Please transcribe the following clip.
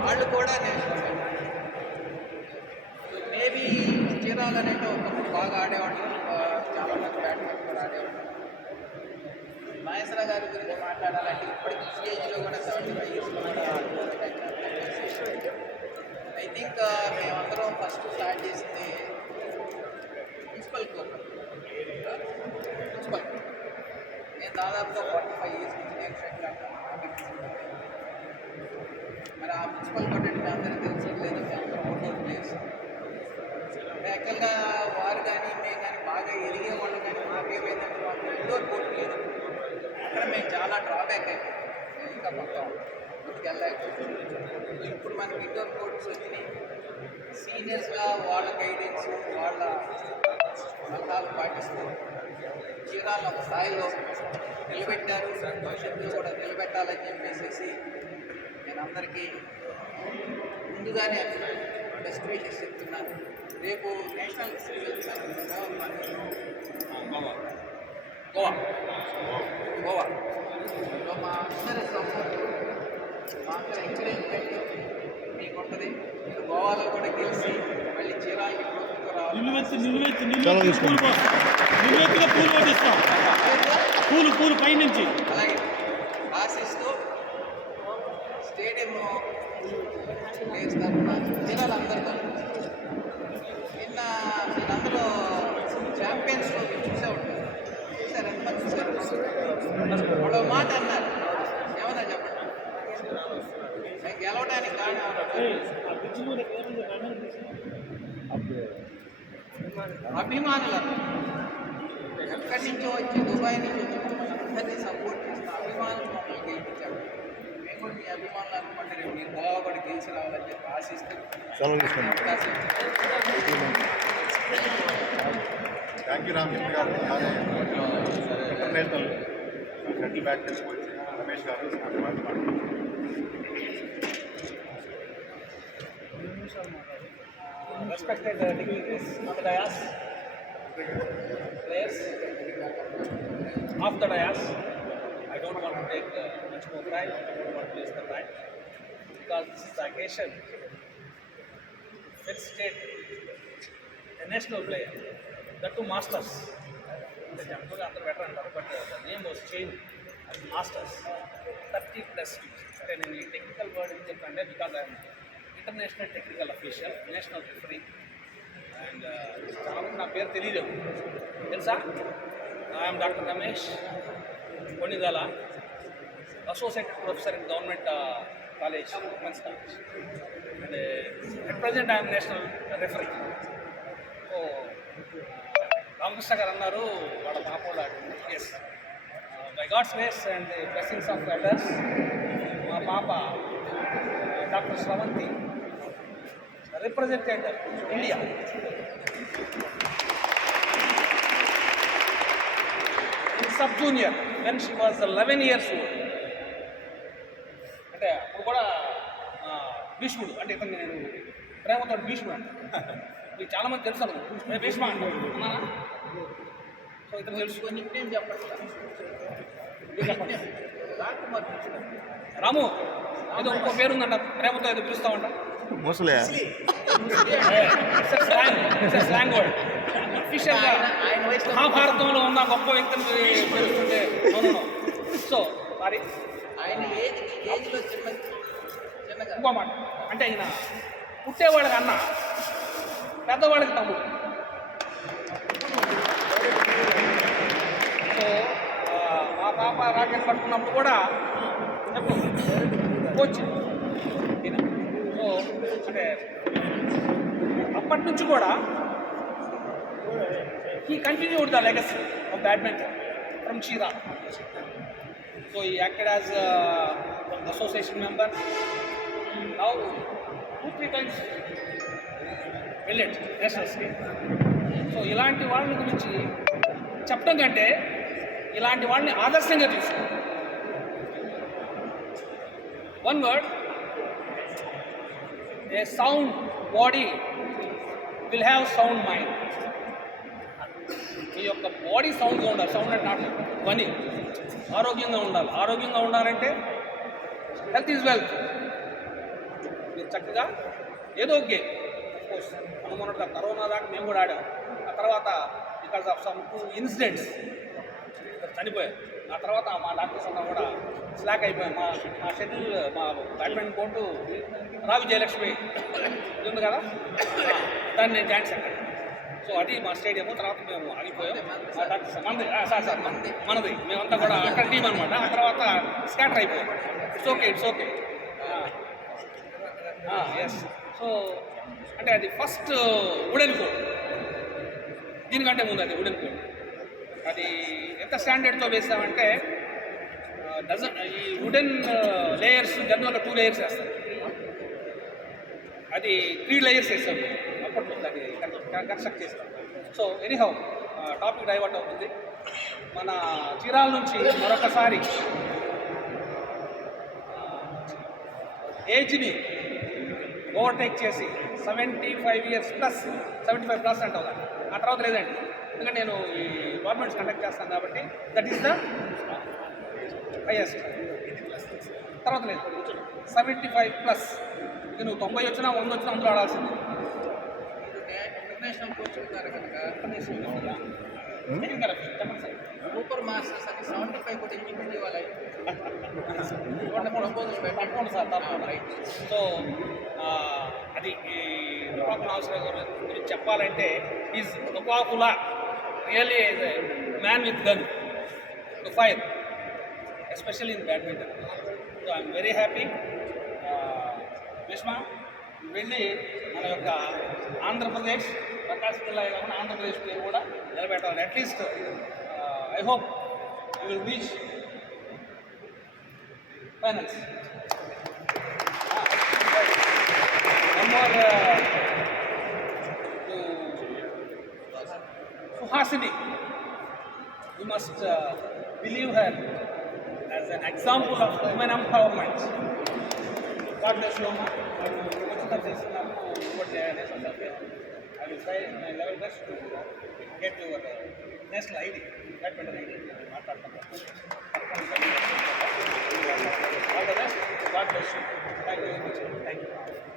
వాళ్ళు కూడా national maybe చీరాలు అనేది ఒకప్పుడు బాగా ఆడేవాళ్ళు. చాలా మంది బ్యాట్మెన్ కూడా ఆడేవాళ్ళు. మహేశ్వర గారి గురించి మాట్లాడాలంటే ఇప్పటికి ఈ ఏజ్లో కూడా సెవెంటీ ఫైవ్ ఇయర్స్లో కూడా ఐ థింక్ మేమందరం ఫస్ట్ స్టార్ట్ చేసింది మున్సిపల్ కోర్ మున్సిపల్ నేను దాదాపుగా ఫార్టీ ఫైవ్ ఇయర్స్ నుంచి నేను ఫ్రెండ్ మరి ఆ మున్సిపల్ కోర్ట్ అంటే మీ అందరికీ తెలుసు లేదు మీ అందరూ అవుట్డోర్ ప్లేయర్స్ యాక్చువల్గా వారు కానీ మేము కానీ బాగా ఎదిగే వాళ్ళు కానీ మాకేమైందంటే మాకు ఇండోర్ కోర్ట్ లేదు అక్కడ మేము చాలా డ్రాబ్యాక్ అయిపోయింది ఇంకా మొత్తం ముందుకెళ్ళలేకపోతున్నాం ఇప్పుడు మనకి ఇండోర్ కోర్ట్స్ వచ్చినాయి. సీనియర్స్గా వాళ్ళ గైడెన్స్ వాళ్ళ సలహాలు పాటిస్తూ చీరాలను ఒక స్థాయిలో నిలబెట్టారు. భవిష్యత్తులో కూడా నిలబెట్టాలని చెప్పేసి నేను అందరికీ ముందుగానే బెస్ట్ విషెస్ చెప్తున్నాను. రేపు నేషనల్ గోవా గోవా సో మా అందరి ఎంకరేజ్మెంట్ మీకు ఉంటుంది మీరు గోవాలో కూడా గెలిచి మళ్ళీ రావాలి నిలువెత్తి నిలువెత్తి నిలువెత్తి పూలు నిలువెత్తుగా పూలు కొట్టిస్తాం పూలు పూలు పైనుంచి. అలాగే. ఆశిస్తూ స్టేడియం ప్లేయర్స్ తరఫున జిల్లాలు అందరి తరఫున నిన్న ఛాంపియన్స్ చూసే ఉంటారు చూసారు ఎంతమంది చూసారు వాళ్ళు ఒక మాట అన్నారు ఏమన్నా చెప్పండి నేను గెలవడానికి కారణం అభిమానులు. ఎక్కడి నుంచో వచ్చి దుబాయ్ నుంచి వచ్చి అందరినీ సపోర్ట్ చేసిన అభిమానులు మమ్మల్ని గెలిపించారు. మేము కూడా మీ అభిమానులు అనుకుంటే రేపు మీరు కూడా గెలిచి రావాలని చెప్పి ఆశిస్తూ. థ్యాంక్ యూ రామకృష్ణ గారు అలాగే ఇతర నేతలు సెంట్రల్ బ్యాక్ తీసుకొచ్చి రమేష్ గారు నాకు మాట్లాడుతున్నారు. respected uh, dignitaries on the dais, players, off the dais. I don't want to take uh, much more time, I don't want to waste the time, because this is the occasion to felicitate a national player, the two masters. అంటే జనరల్గా అందరూ better అంటారు but name was change అది masters thirty plus అంటే నేను ఈ technical word ఏం చెప్పంటే because I'm international technical official national referee and చాలామంది నా పేరు తెలియదు తెలుసా? I'm doctor Ramesh Konnigala associated professor in government college women's college and at present I'm national referee so Ramakrishna garu అన్నారు వాళ్ళ పాప yes by God's ways and the blessings of elders మా పాప uh, doctor Sravanthi represented India sub junior when she was eleven years old అంటే అప్పుడు కూడా భీష్ముడు అంటే ఇతను నేను ప్రేమతో భీష్ముడు అంటే. మీకు చాలా మంది తెలుసు అనుకో భీష్మ? సో ఇతను తెలుసు. నిక్నేమ్ చెప్పండి. రాము ఏదో ఇంకో పేరుందంట. ప్రేమతో ఏదో పిలుస్తా ఉంటా ముసలే. స్లాంగ్ వర్డ్ అఫీషియల్గా ఆయన వయసులో మహాభారతంలో ఉన్న గొప్ప వ్యక్తిని పిలుస్తుంటే అవును సో సారీ ఆయన ఏజ్ ఏజ్లో చిన్న చిన్నగా. అంటే ఆయన పుట్టేవాళ్ళకి అన్న. పెద్దవాళ్ళకి తమ్ముడు. సో మా పాప రాకెట్ పట్టుకున్నప్పుడు కూడా వచ్చింది సో అంటే అప్పటి నుంచి కూడా ఈ కంటిన్యూ ఉంది ఆ లెగసీ ఆ బ్యాడ్మింటన్ ఫ్రమ్ చీరా సో ఈ యాక్టర్ యాజ్ అసోసియేషన్ మెంబర్ ನಾವು టూ త్రీ three times వెళ్ళాడు నేషనల్ స్టేట్ సో ఇలాంటి వాళ్ళ గురించి చెప్పడం కంటే ఇలాంటి వాళ్ళని ఆదర్శంగా తీసుకో one word a sound body will have sound mind మీ యొక్క బాడీ సౌండ్గా ఉండాలి. సౌండ్ అంటే నాట్. ధ్వని. ఆరోగ్యంగా ఉండాలి. ఆరోగ్యంగా ఉండాలంటే హెల్త్ ఈజ్ వెల్త్ మీరు చక్కగా ఏదో ఒక గేమ్ కోర్స్ కరోనా దాకా మేము కూడా ఆడాం. ఆ తర్వాత because of some two incidents చనిపోయారు. ఆ తర్వాత మా డాక్టర్స్ అంతా కూడా స్లాక్ అయిపోయాం. మా మా షెడ్యూల్ మా బ్యాడ్మింటన్ కోర్టు రావి జయలక్ష్మి ఇది ఉంది కదా? దాన్ని నేను జాయింట్ సెక్రటరీ సో అది మా స్టేడియం తర్వాత మేము ఆగిపోయాం. మా డాక్టర్స్ మనది సార్ సార్ మనది మనది. మేమంతా కూడా అక్కడ టీం అనమాట ఆ తర్వాత స్కాటర్ అయిపోయాం. It's okay it's okay yes so అంటే అది ఫస్ట్ వుడెన్ కోడ్ దీనికంటే ముందు అది వుడెన్ కోడ్ అది ఎంత స్టాండర్డ్తో వేసామంటే డజన్ ఈ వుడెన్ లేయర్స్ జనరల్గా టూ లేయర్స్ వేస్తాం. అది త్రీ లేయర్స్ వేస్తాం. అప్పట్లో అది? కన్స్ట్రక్ట్ చేస్తాం. సో ఎనీహౌ టాపిక్ డైవర్ట్ అవుతుంది. మన చీరాల నుంచి మరొకసారి ఏజ్ని ఓవర్టేక్ చేసి seventy five years plus seventy five plus అంటావు. ఆ తర్వాత లేదండి. ఎందుకంటే నేను ఈ గవర్నమెంట్స్ కండక్ట్ చేస్తాను కాబట్టి దట్ ఈస్ ద హైయెస్ట్ తర్వాత లేదు. Seventy five plus. నువ్వు తొంభై వచ్చినా వంద వచ్చినా అందులో ఆడాల్సింది. ఇంటర్నేషనల్ కోచ్ ఉంటారు కనుక. సార్ సూపర్ మాస్టర్స్ అని సెవెంటీ ఫైవ్ కూడా ఇంప్లిమెంట్ ఇవ్వాలి. ప్రపోజల్ తప్పకుండా సార్ తప్పకుండా. రైట్. సో అది ఈ నాగేశ్వరరావు గారి గురించి చెప్పాలంటే is తుపాకులా really man with gun to fire especially in badminton so I'm very happy Bhishma వెళ్ళి మన యొక్క ఆంధ్రప్రదేశ్ ప్రకాశం జిల్లా కాకుండా ఆంధ్రప్రదేశ్ పేరు కూడా నిలబెట్టాలి at least I hope you will reach finals. One more. Uh, Suhasini, you must uh, believe her as an example of women empowerment. God bless you, I will try my level best to get your uh, national ID, that better idea. National ID badminton ID మాట్లాడతాను